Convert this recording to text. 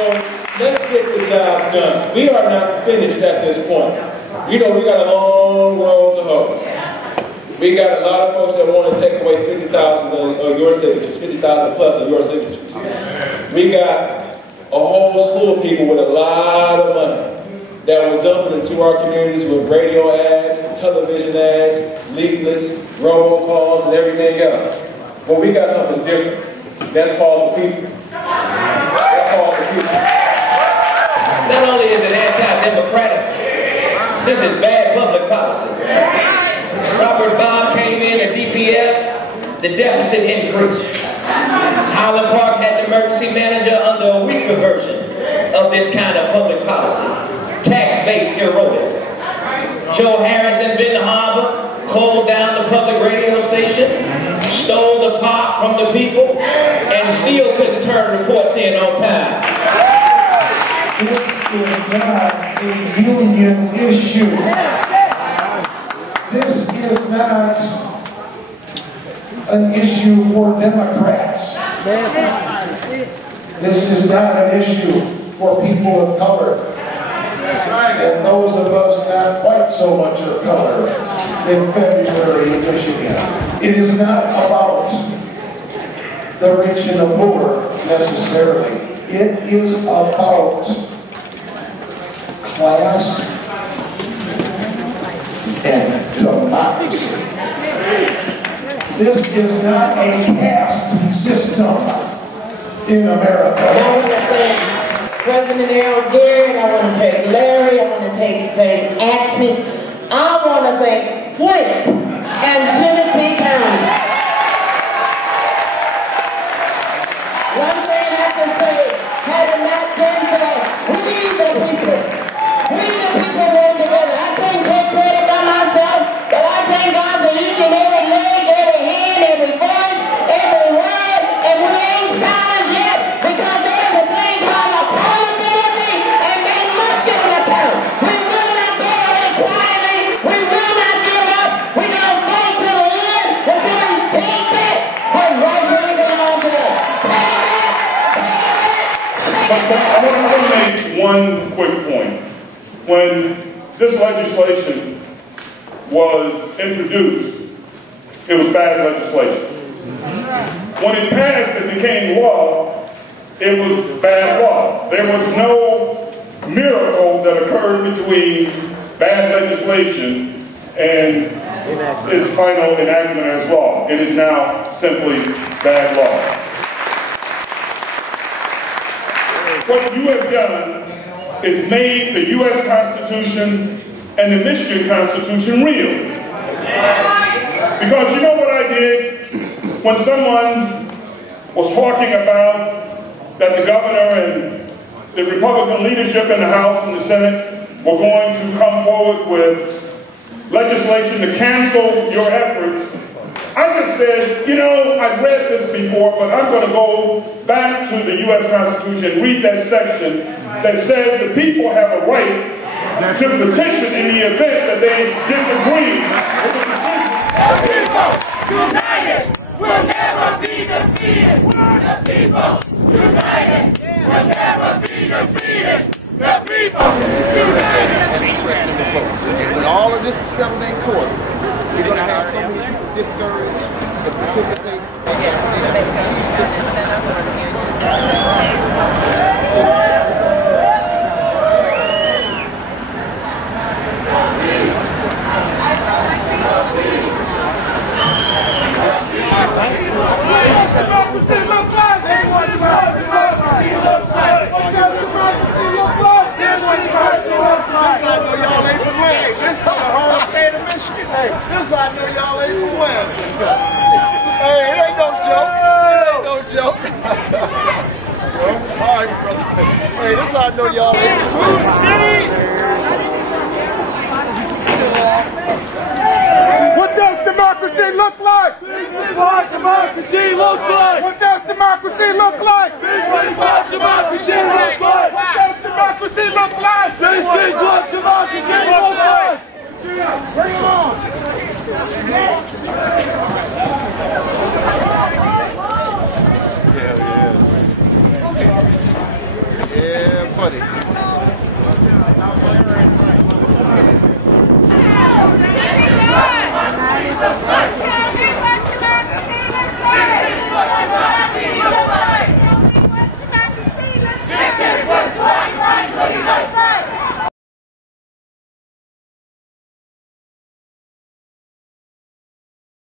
So let's get the job done. We are not finished at this point. You know, we got a long road to hoe. We got a lot of folks that want to take away 50,000 of your signatures, 50,000 plus of your signatures. We got a whole slew of people with a lot of money that will dump it into our communities with radio ads, television ads, leaflets, robocalls, and everything else. But we got something different. That's called the people. That's called the people. Not only is it anti-democratic, this is bad public policy. Robert Bob came in at DPS, the deficit increased. Highland Park had an emergency manager under a weaker version of this kind of public policy. Tax base eroded. Joe Harris in Benton Harbor closed down the public radio station, stole the park from the people, and still couldn't turn reports in on time. This is not a union issue. This is not an issue for Democrats. This is not an issue for people of color. And those of us not quite so much of color in February in Michigan. It is not about the rich and the poor necessarily. It is about class and democracy. This is not a caste system in America. I want to thank President Al Garrett, I want to thank Larry, I want to thank Axman, I want to thank Flint and Tennessee County. One thing I can say, had it not been for we the people work together. I can't take credit by myself, but I thank God for each and every leg, every hand, every voice, every word, and we ain't silent yet because there's a thing called accountability, and they must give an account. We will not go away quietly. We will not give up. We're going to fight till the end until we take back what rightfully belongs to us. I want to make one quick point. When this legislation was introduced, it was bad legislation. When it passed and became law, it was bad law. There was no miracle that occurred between bad legislation and its final enactment as law. It is now simply bad law. What you have done is made the U.S. Constitution and the Michigan Constitution real. Because you know what I did? When someone was talking about that the governor and the Republican leadership in the House and the Senate were going to come forward with legislation to cancel your efforts, I just said, you know, I've read this before, but I'm going to go back to the U.S. Constitution and read that section that says the people have a right to petition in the event that they disagree with the decision. The people united will never be defeated. The people united will never be defeated. The people united. When all of this is settled in court, you're going to have so many people discouraged to participate. Democracy looks like. This is what democracy looks like. What does democracy look like? This is what democracy looks like. This I know y'all ain't from Lansing. This is the home state of Michigan. Hey, this I know y'all ain't from Lansing. Hey, it ain't no joke. It ain't no joke. All right, brother. Hey, this I know y'all ain't from Lansing. What does democracy look like? This is what democracy looks like. What does democracy look like? This is what democracy looks like. What does democracy look like? This is what democracy looks like. Bring it on. Yeah. funny.